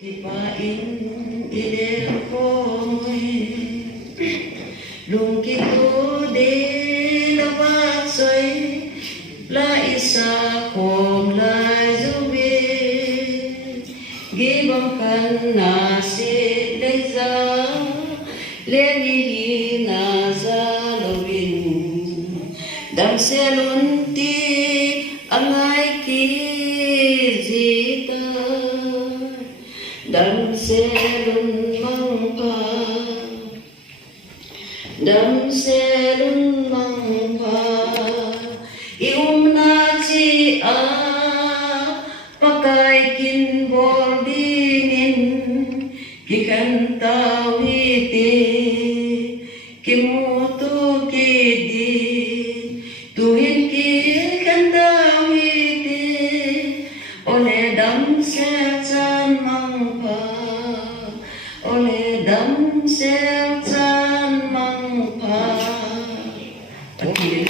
Kipain ilerkoy lung kito de lawasoy la isa kom la zube gibang kan na si dayza leni na zalawin dam selunti angay kizita đam selun mang pa na chi a pakai kin bol dingin ki kan tawi te ki mutu ki di tuhin ki kan tawi te ole dam se chan mang pa ole dam se